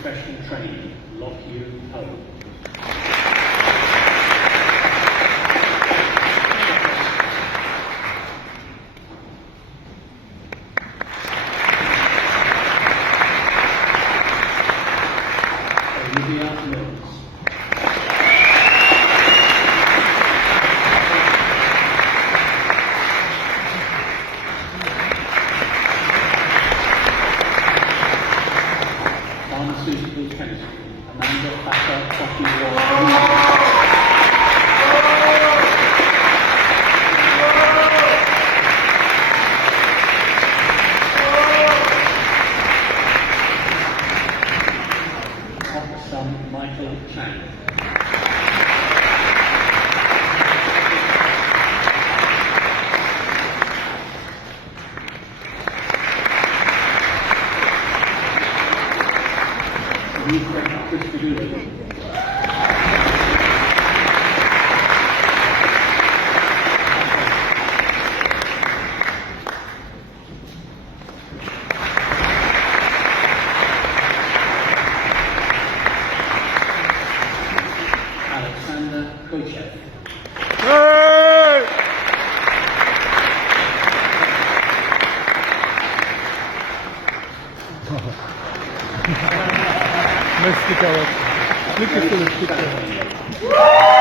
professional training, Lockheed Ho. Olivia Mills. Pharmaceutical chemistry, Amanda Thacker Son Michael Chang. Chris Dooley. Alexander Kochev. Hey! Let's stick out. Look at this.